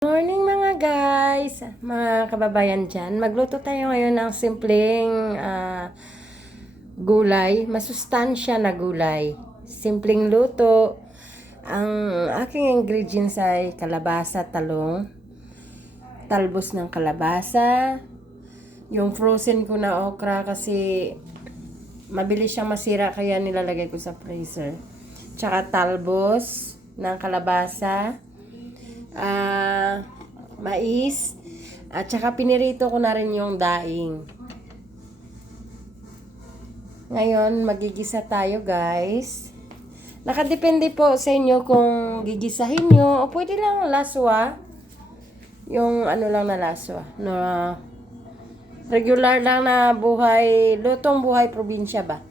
Morning mga guys, mga kababayan dyan. Magluto tayo ngayon ng simpleng gulay, masustansya na gulay. Simpleng luto. Ang aking ingredients ay kalabasa, talong, talbos ng kalabasa, yung frozen ko na okra kasi mabilis siyang masira kaya nilalagay ko sa freezer. Tsaka talbos ng kalabasa, mais, at saka pinirito ko na rin yung daing. Ngayon, magigisa tayo guys. Nakadepende po sa inyo kung gigisahin nyo o pwede lang laswa. Yung ano lang na laswa. No, regular lang na buhay, lutong buhay probinsya ba.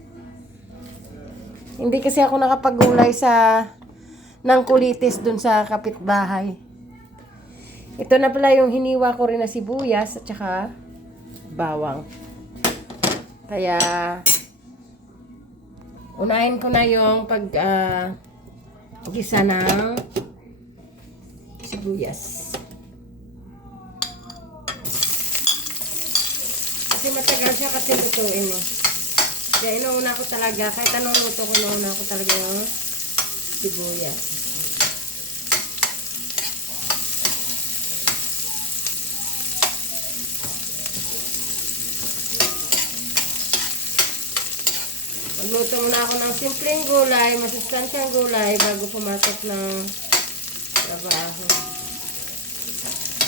Hindi kasi ako nakapagulay ng kulitis dun sa kapitbahay. Ito na pala yung hiniwa ko rin na sibuyas at saka bawang. Kaya, unahin ko na yung gisa ng sibuyas. Kasi matagal siya kasi lutuin eh. Kaya inuuna ko talaga, kahit anong luto ko, inuuna ko talaga yung sibuyas. Magluto muna ako ng simpleng gulay, masustansyang gulay bago pumasok ng trabaho.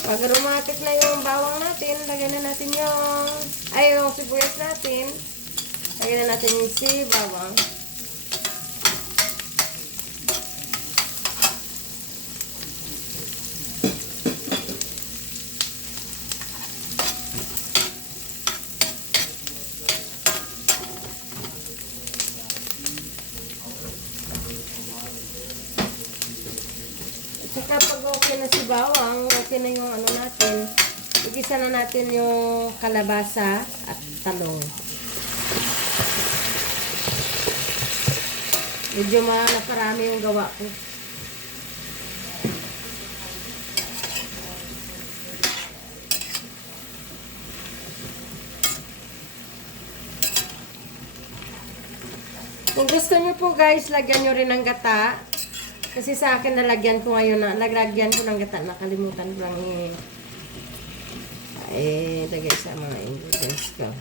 Pag rumatik na yung bawang natin, lagyan na natin yung sibuyas natin. Lagyan na natin yung bawang. Saka pag okay na si bawang, okay na yung ano natin, igisa na natin yung kalabasa at talong. Medyo naparami yung gawa ko. Kung gusto nyo po guys, lagyan nyo rin ng gata. Kasi sa akin nalagyan ko ngayon naglagyan ko ng gata, nakalimutan ko lang lagay sa mga ingredients ko.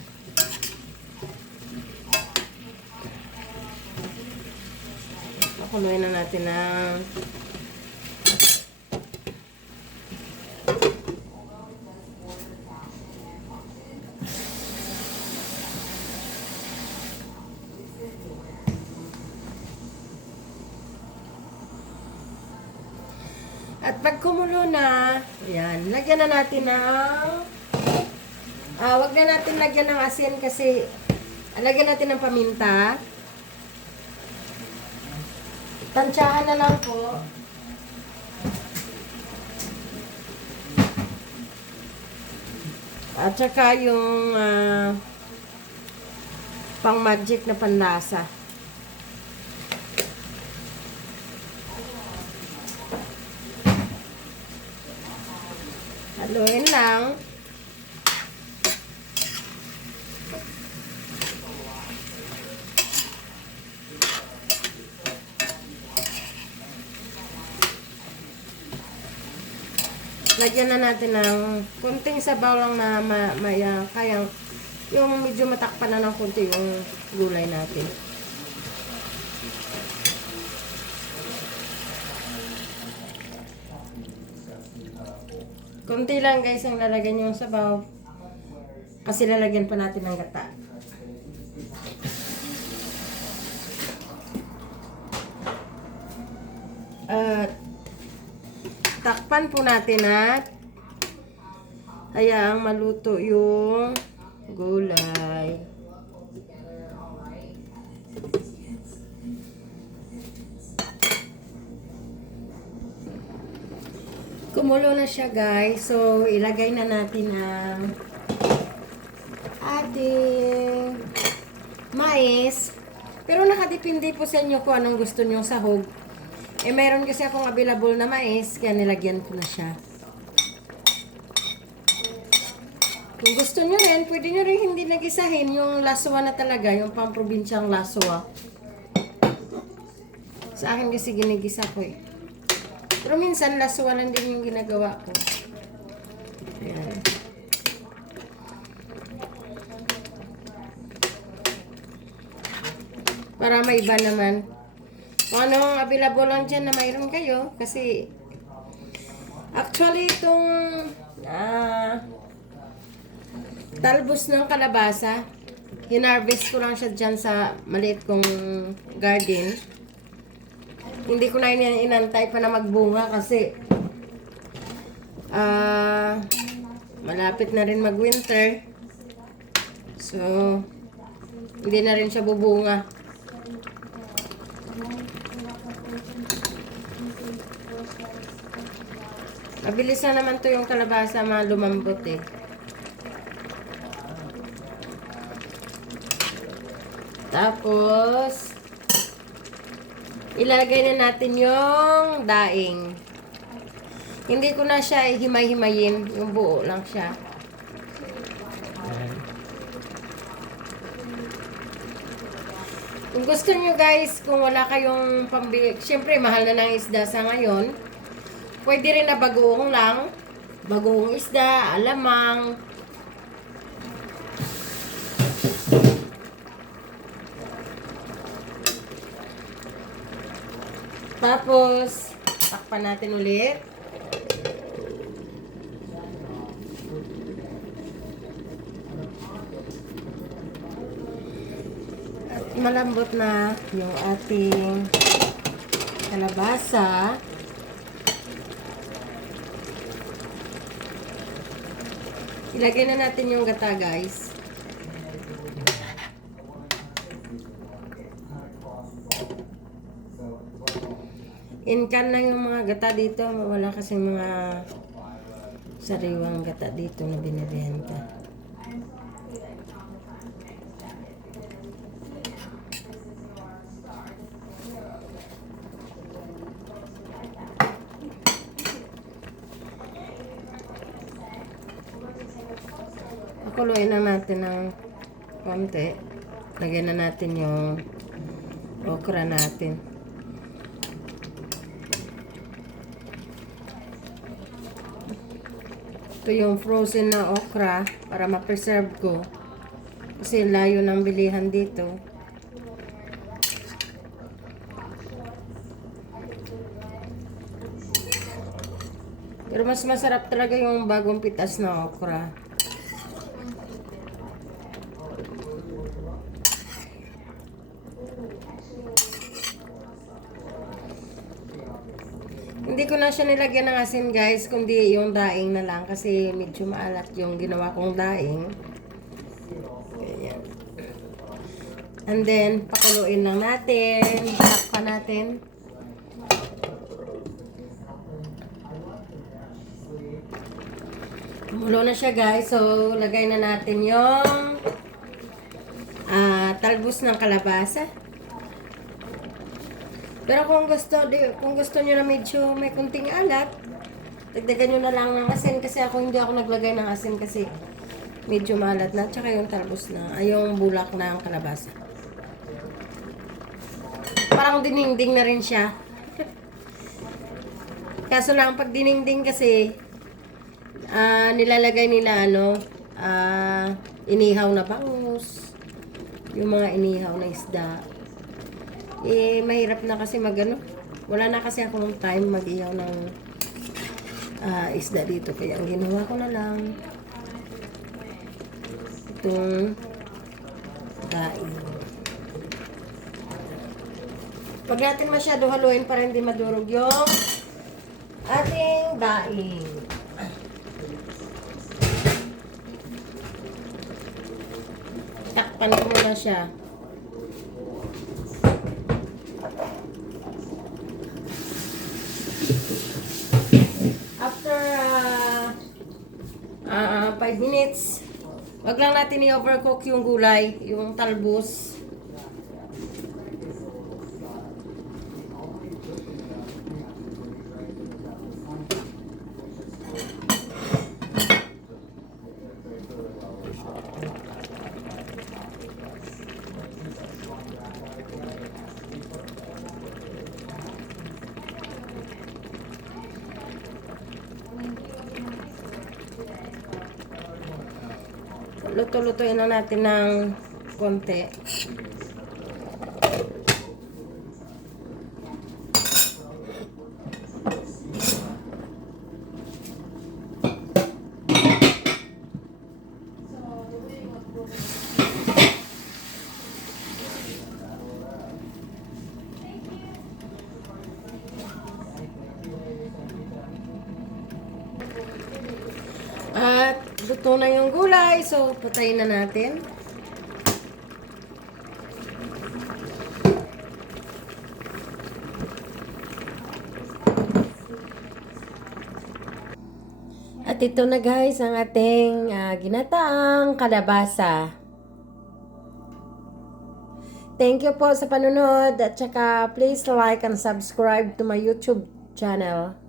Pakuluin na natin ng at pag kumulo na, yan, lagyan na natin ng wag na natin lagyan ng asin kasi lagyan natin ng paminta. Tansyahan na lang po. At saka yung pang magic na panlasa. Haluin lang. Lagyan na natin ng konting sabaw lang na kaya yung medyo matakpan na ng konti yung gulay natin. Konti lang guys ang lalagyan yung sabaw kasi lalagyan pa natin ng gata. At takpan po natin at hayaang maluto yung gulay. Kumulo na siya guys. So, ilagay na natin ang ating mais. Pero nakadepende po sa inyo kung anong gusto nyong sahog. Mayroon kasi akong available na mais, kaya nilagyan ko na siya. Kung gusto nyo rin, pwede nyo rin hindi nagisahin yung laswa na talaga, yung pang-probinsyang laswa. Sa akin kasi ginigisa ko eh. Pero minsan, laswa lang din yung ginagawa ko. Ayan. Para may iba naman. Kung anong available lang dyan na mayroon kayo. Kasi, actually, itong talbos ng kalabasa, hinarvest ko lang siya dyan sa maliit kong garden. Hindi ko na inantay pa na magbunga kasi malapit na rin mag-winter. So, hindi na rin siya bubunga. Mabilis na naman to yung kalabasa lumambot eh. Tapos, ilagay na natin yung daing. Hindi ko na siya himay-himayin. Yung buo lang siya. Kung gusto nyo guys, kung wala kayong pambili, syempre mahal na ng isda sa ngayon. Pwede rin na bagoong lang. Bagoong isda, alamang. Tapos, takpan natin ulit. At malambot na yung ating kalabasa. Ilagay na natin yung gata, guys. In-can lang yung mga gata dito. Wala kasi mga sariwang gata dito na binibenta. Pakuluin na natin ng konti. Lagyan na natin yung okra natin. Ito yung frozen na okra para ma-preserve ko. Kasi layo ng bilihan dito. Pero mas masarap talaga yung bagong pitas na okra. Hindi ko na siya nilagyan ng asin guys, kundi yung daing na lang kasi medyo maalat yung ginawa kong daing. Ganyan. And then, pakuluin lang natin. Takpan natin. Kumulo na siya guys. So, lagay na natin yung talbos ng kalabasa. Pero kung gusto niyo na medyo may kunting alat, dagdagan niyo na lang ng asin kasi hindi ako naglagay ng asin kasi medyo maalat na. Tsaka yung talbos na, yung bulak na ang kalabasa. Parang dininding na rin siya. Kaso lang pag dininding kasi, nilalagay nila inihaw na bangus, yung mga inihaw na isda. Mahirap na kasi wala na kasi akong time mag-ihaw ng isda dito. Kaya ang ginawa ko na lang itong daing. Pag natin masyado haluin para hindi madurog yung ating daing. Takpan ko muna siya. After 5 minutes, wag lang natin i-overcook yung gulay, yung talbos. luto-lutuin na natin ng konti. At luto na yung gulay, so patayin na natin. At ito na guys ang ating ginataang kalabasa. Thank you po sa panunod at saka please like and subscribe to my YouTube channel.